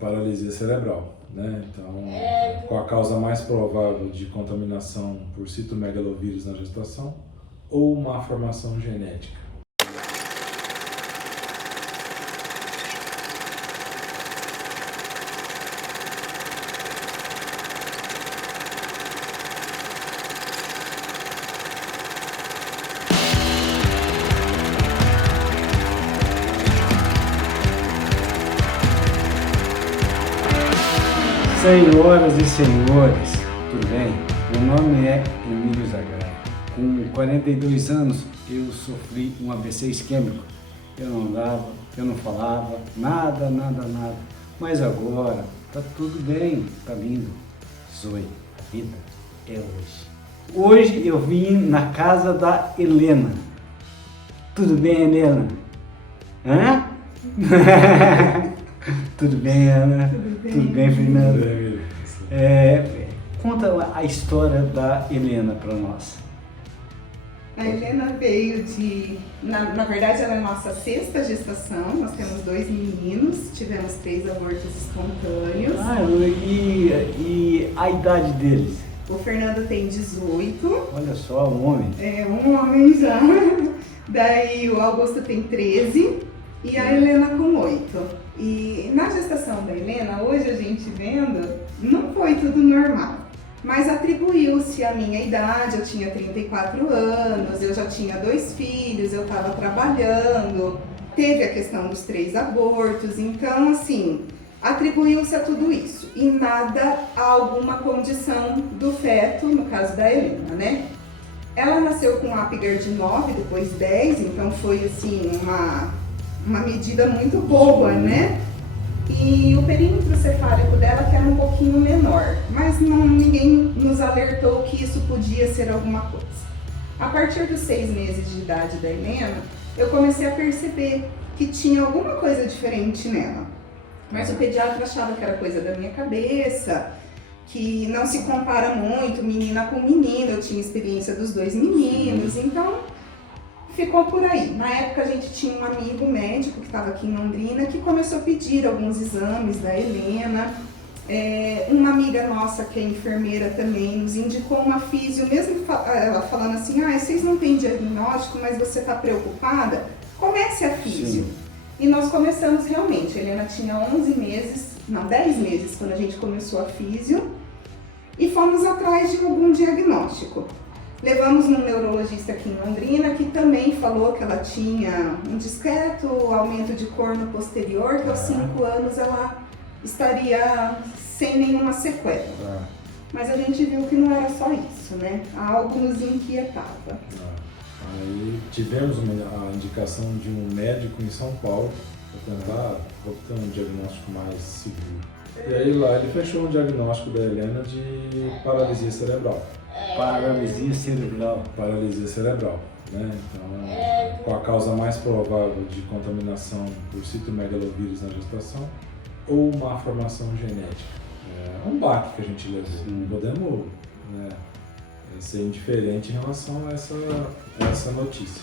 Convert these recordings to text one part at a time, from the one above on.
Paralisia cerebral, né? Então, qual a causa mais provável de contaminação por citomegalovírus na gestação ou má formação genética? Senhoras e senhores, tudo bem? Meu nome é Emílio Zagaia. Com 42 anos, eu sofri um AVC isquêmico. Eu não andava, eu não falava, nada. Mas agora, tá tudo bem, tá lindo. Zoe, a vida é hoje. Hoje eu vim na casa da Helena. Tudo bem, Helena? Hã? Tudo bem, Ana? Tudo bem, Fernando? Conta a história da Helena para nós. A Helena veio na verdade ela é a nossa sexta gestação, nós temos 2 meninos, tivemos 3 abortos espontâneos. E a idade deles? O Fernando tem 18. Olha só, um homem. É, um homem já. Daí o Augusto tem 13 e a Helena com 8. E na gestação da Helena, hoje a gente vendo, não foi tudo normal. Mas atribuiu-se a minha idade, eu tinha 34 anos, eu já tinha 2 filhos, eu estava trabalhando, teve a questão dos 3 abortos, então assim, atribuiu-se a tudo isso. E nada a alguma condição do feto, no caso da Helena, né? Ela nasceu com Apgar de 9, depois 10, então foi assim, uma medida muito boa, né? E o perímetro cefálico dela que era um pouquinho menor, mas ninguém nos alertou que isso podia ser alguma coisa. A partir dos 6 meses de idade da Helena, eu comecei a perceber que tinha alguma coisa diferente nela. Mas o pediatra achava que era coisa da minha cabeça, que não se compara muito menina com menina, eu tinha experiência dos 2 meninos, então ficou por aí. Na época a gente tinha um amigo médico que estava aqui em Londrina que começou a pedir alguns exames da Helena. Uma amiga nossa que é enfermeira também nos indicou uma físio, mesmo ela falando assim, vocês não têm diagnóstico, mas você está preocupada? Comece a físio. Sim. E nós começamos realmente, a Helena tinha 10 meses quando a gente começou a físio e fomos atrás de algum diagnóstico. Levamos num neurologista aqui em Londrina, que também falou que ela tinha um discreto aumento de corno posterior, que aos 5 anos ela estaria sem nenhuma sequela. Mas a gente viu que não era só isso, né? Algo nos inquietava. Aí tivemos a indicação de um médico em São Paulo para tentar obter um diagnóstico mais seguro. E aí lá ele fechou um diagnóstico da Helena de paralisia cerebral. Paralisia cerebral. Paralisia cerebral, né? Então, qual a causa mais provável de contaminação por citomegalovírus na gestação ou má formação genética? É um baque que a gente levou. Não podemos, né, ser indiferente em relação a essa notícia.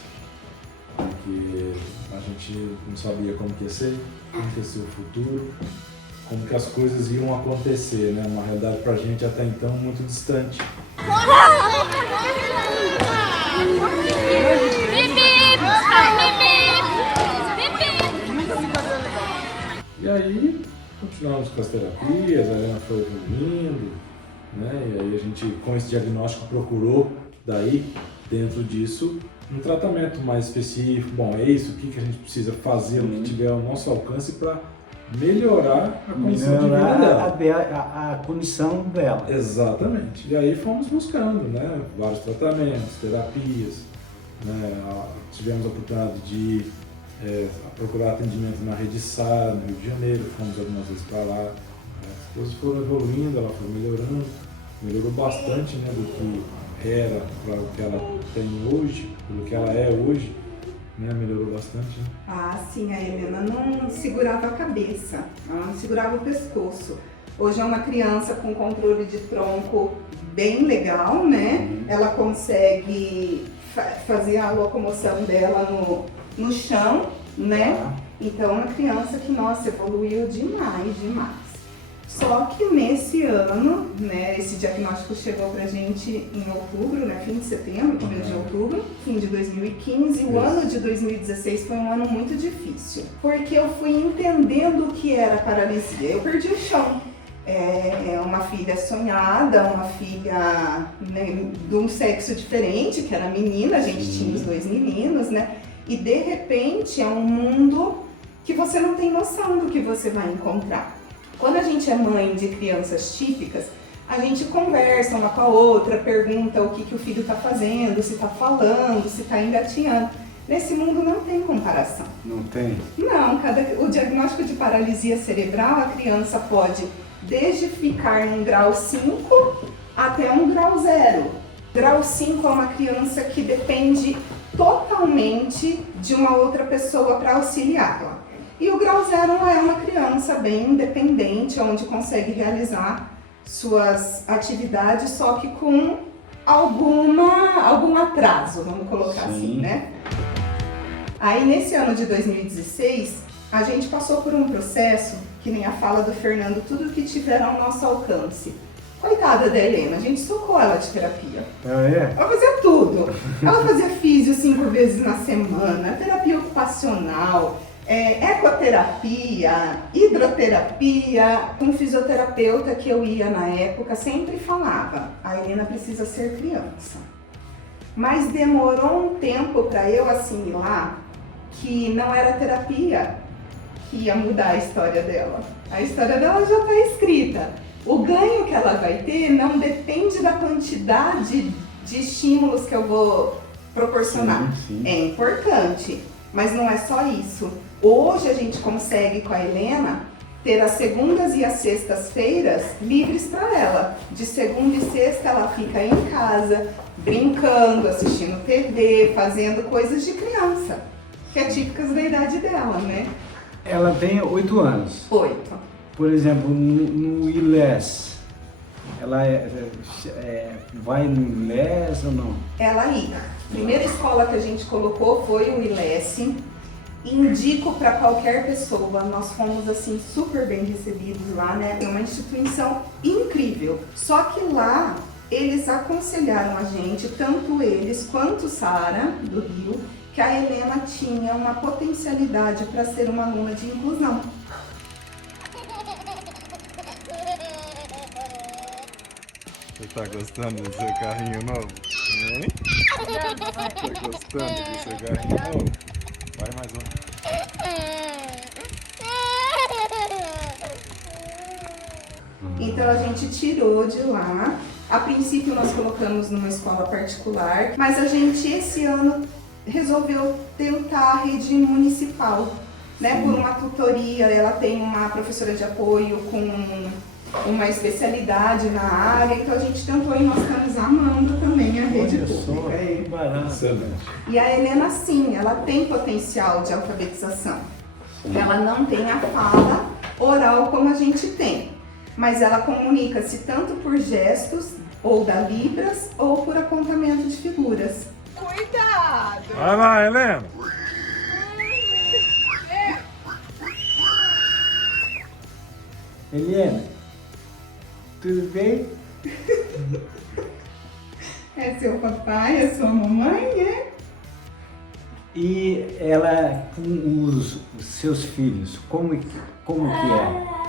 Porque a gente não sabia como que ia ser, como que ia ser o futuro, como que as coisas iam acontecer, né? Uma realidade pra gente até então muito distante. E aí continuamos com as terapias, a Helena foi evoluindo, né? E aí a gente com esse diagnóstico procurou daí dentro disso um tratamento mais específico. Bom, é isso, o que a gente precisa fazer, o que tiver ao nosso alcance para melhorar a condição de vida dela. A condição dela. Exatamente. E aí fomos buscando, né, vários tratamentos, terapias, né, tivemos a oportunidade de procurar atendimento na Rede SAR, no Rio de Janeiro, fomos algumas vezes para lá. As coisas foram evoluindo, ela foi melhorando, melhorou bastante, né, do que era para o que ela tem hoje, do que ela é hoje. Né, melhorou bastante. Né? Sim, a Helena não segurava a cabeça, ela não segurava o pescoço. Hoje é uma criança com controle de tronco bem legal, né? Ela consegue fazer a locomoção dela no chão, né? Então é uma criança que, nossa, evoluiu demais, demais. Só que nesse ano, né, esse diagnóstico chegou pra gente em outubro, né, fim de setembro, começo de outubro, fim de 2015. O ano de 2016 foi um ano muito difícil, porque eu fui entendendo o que era paralisia. Eu perdi o chão. Uma filha sonhada, uma filha, né, de um sexo diferente, que era menina, a gente tinha os 2 meninos, né? E de repente é um mundo que você não tem noção do que você vai encontrar. Quando a gente é mãe de crianças típicas, a gente conversa uma com a outra, pergunta o que o filho está fazendo, se está falando, se está engatinhando. Nesse mundo não tem comparação. Não tem? Não, o diagnóstico de paralisia cerebral, a criança pode desde ficar num grau 5 até um grau 0. Grau 5 é uma criança que depende totalmente de uma outra pessoa para auxiliá-la. E o grau 0 é uma criança bem independente, onde consegue realizar suas atividades, só que com algum atraso, vamos colocar assim, né? Aí nesse ano de 2016, a gente passou por um processo, que nem a fala do Fernando, tudo que tiver ao nosso alcance. Coitada da Helena, a gente socou ela de terapia. Ah, é? Ela fazia tudo. Ela fazia físio 5 vezes na semana, terapia ocupacional, ecoterapia, hidroterapia. Um fisioterapeuta que eu ia na época sempre falava, a Helena precisa ser criança. Mas demorou um tempo para eu assimilar que não era terapia que ia mudar a história dela. A história dela já está escrita. O ganho que ela vai ter não depende da quantidade de estímulos que eu vou proporcionar. Sim. É importante, mas não é só isso. Hoje a gente consegue com a Helena ter as segundas e as sextas-feiras livres para ela. De segunda e sexta ela fica em casa, brincando, assistindo TV, fazendo coisas de criança, que é típicas da idade dela, né? Ela tem 8 anos. 8. Por exemplo, no ILES, ela vai no ILES ou não? Ela ia. A primeira escola que a gente colocou foi o ILES. Indico para qualquer pessoa, nós fomos assim super bem recebidos lá, né? É uma instituição incrível. Só que lá eles aconselharam a gente, tanto eles quanto Sara do Rio, que a Helena tinha uma potencialidade para ser uma aluna de inclusão. Você tá gostando do seu carrinho novo? Hein? Tá gostando do seu carrinho novo? Vai mais um. Então a gente tirou de lá. A princípio nós colocamos numa escola particular, mas a gente esse ano resolveu tentar a rede municipal, né? Por uma tutoria, ela tem uma professora de apoio com uma especialidade na área, então a gente tentou e nós estamos amando também a rede pública. Que barato. Excelente. E a Helena, sim, ela tem potencial de alfabetização. Ela não tem a fala oral como a gente tem, mas ela comunica-se tanto por gestos, ou da Libras, ou por apontamento de figuras. Cuidado! Vai lá, Helena! Helena, tudo bem? É seu papai, é sua mamãe, é? E ela com os seus filhos, como que é?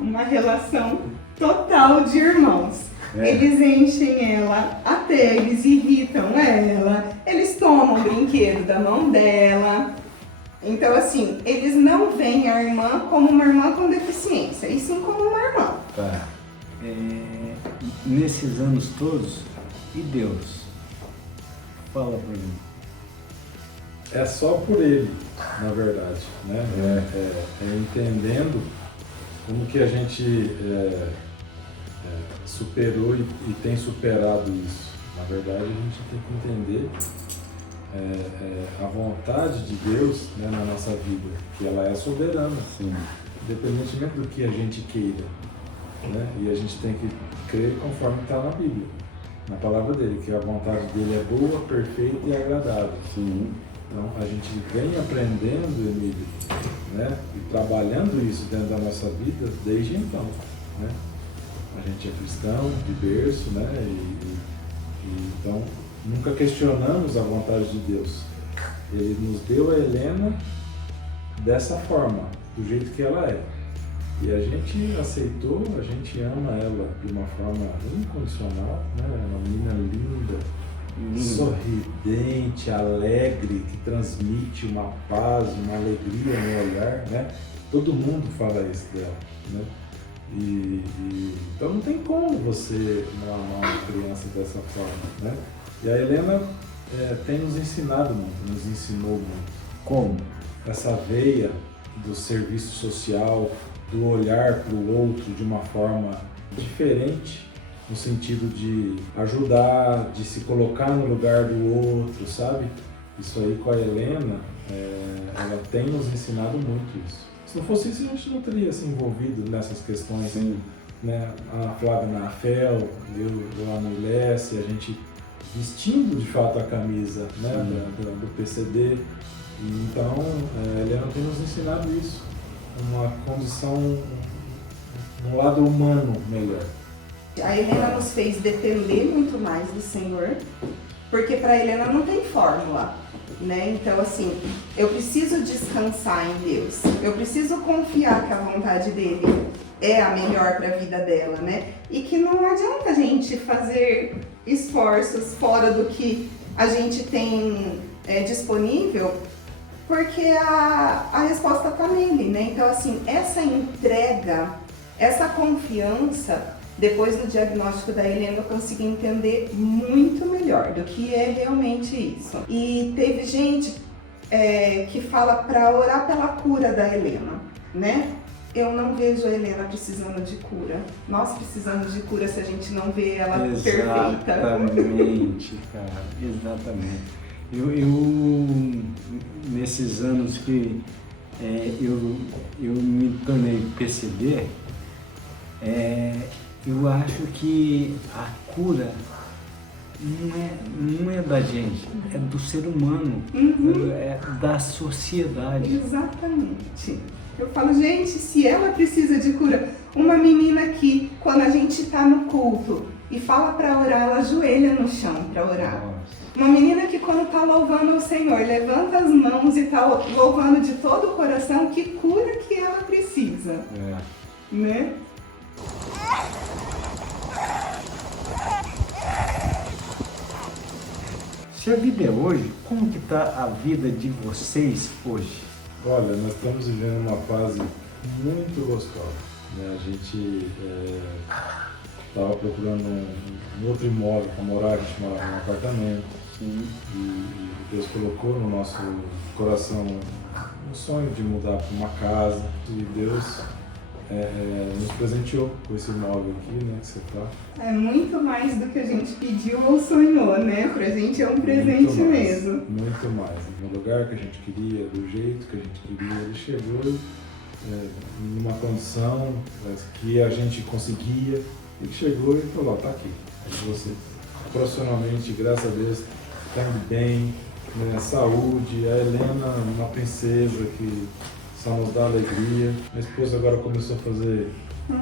Uma relação total de irmãos. É. Eles enchem ela até, eles irritam ela, eles tomam o brinquedo da mão dela. Então, assim, eles não veem a irmã como uma irmã com deficiência, e sim como uma irmã. Tá. Nesses anos todos, e Deus? Fala pra mim. É só por ele, na verdade, né? É entendendo como que a gente superou e tem superado isso. Na verdade, a gente tem que entender a vontade de Deus, né, na nossa vida, que ela é soberana, Sim. independentemente do que a gente queira, né? E a gente tem que crer conforme está na Bíblia, na palavra dele, que a vontade dele é boa, perfeita e agradável. Sim. Então a gente vem aprendendo, Emílio, né? E trabalhando isso dentro da nossa vida desde então, né? A gente é cristão de berço, né? Então nunca questionamos a vontade de Deus. Ele nos deu a Helena dessa forma, do jeito que ela é. E a gente aceitou, a gente ama ela de uma forma incondicional, né? Uma menina linda, sorridente, alegre, que transmite uma paz, uma alegria no olhar, né? Todo mundo fala isso dela, né? Então não tem como você não amar uma criança dessa forma, né? E a Helena tem nos ensinado muito, nos ensinou muito. Como? Essa veia do serviço social, do olhar para o outro de uma forma diferente, no sentido de ajudar, de se colocar no lugar do outro, sabe? Isso aí com a Helena, ela tem nos ensinado muito isso. Se não fosse isso, a gente não teria se envolvido nessas questões, né? A Flávia na AFEL, eu lá no ILES, a gente vestindo de fato a camisa, né? do PCD. E então, a Helena tem nos ensinado isso, uma condição, um lado humano melhor. A Helena nos fez depender muito mais do Senhor, porque para a Helena não tem fórmula, né? Então, assim, eu preciso descansar em Deus, eu preciso confiar que a vontade dele é a melhor para a vida dela, né? E que não adianta a gente fazer esforços fora do que a gente tem disponível, porque a resposta está nele, né? Então, assim, essa entrega, essa confiança, depois do diagnóstico da Helena, eu consegui entender muito melhor do que é realmente isso. E teve gente que fala para orar pela cura da Helena, né? Eu não vejo a Helena precisando de cura. Nós precisamos de cura se a gente não vê ela perfeita. Exatamente, cara, exatamente. Eu nesses anos que eu me tornei PCD, eu acho que a cura não é da gente, é do ser humano, é da sociedade. Exatamente. Eu falo, gente, se ela precisa de cura, uma menina que, quando a gente está no culto e fala para orar, ela ajoelha no chão para orar. Nossa. Uma menina que, quando está louvando o Senhor, levanta as mãos e está louvando de todo o coração, que cura que ela precisa, né? Se a vida é hoje, como que está a vida de vocês hoje? Olha, nós estamos vivendo uma fase muito gostosa, né? A gente estava procurando um outro imóvel para morar, a gente morava num apartamento. Sim. E Deus colocou no nosso coração um sonho de mudar para uma casa. E Deus nos presenteou com esse imóvel aqui, né, que você está. É muito mais do que a gente pediu ou sonhou, né? Pra gente é um presente mesmo. Muito mais. No lugar que a gente queria, do jeito que a gente queria, ele chegou numa condição que a gente conseguia. Ele chegou e falou, tá aqui. Você, profissionalmente, graças a Deus, está indo bem, né? Saúde, a Helena, uma princesa que só nos dá alegria. Minha esposa agora começou a fazer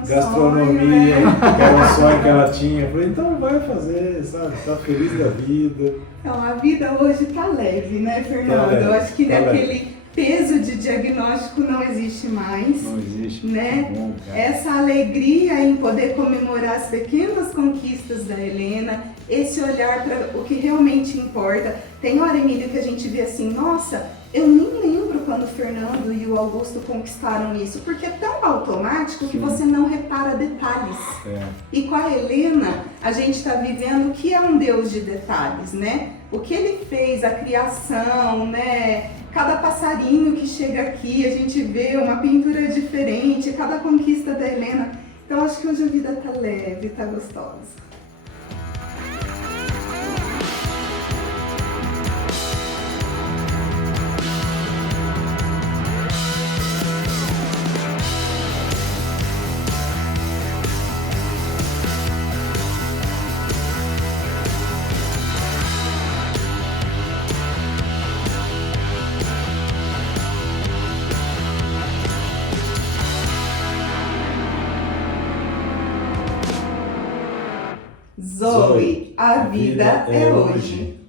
gastronomia, sonho, né? Que era um sonho que ela tinha. Eu falei, então vai fazer, sabe? Tá feliz da vida. Então, a vida hoje tá leve, né, Fernando? Tá leve, Eu acho que tá daquele peso de diagnóstico não existe mais. Não existe, né? Tá bom, cara. Essa alegria em poder comemorar as pequenas conquistas da Helena, esse olhar para o que realmente importa. Tem hora, Emílio, que a gente vê assim, nossa, eu nem lembro quando o Fernando e o Augusto conquistaram isso, porque é tão automático que você não repara detalhes. E com a Helena, a gente está vivendo o que é um Deus de detalhes, né? O que ele fez, a criação, né? Cada passarinho que chega aqui, a gente vê uma pintura diferente, cada conquista da Helena. Então, acho que hoje a vida tá leve, tá gostosa. Zoe, a vida é hoje.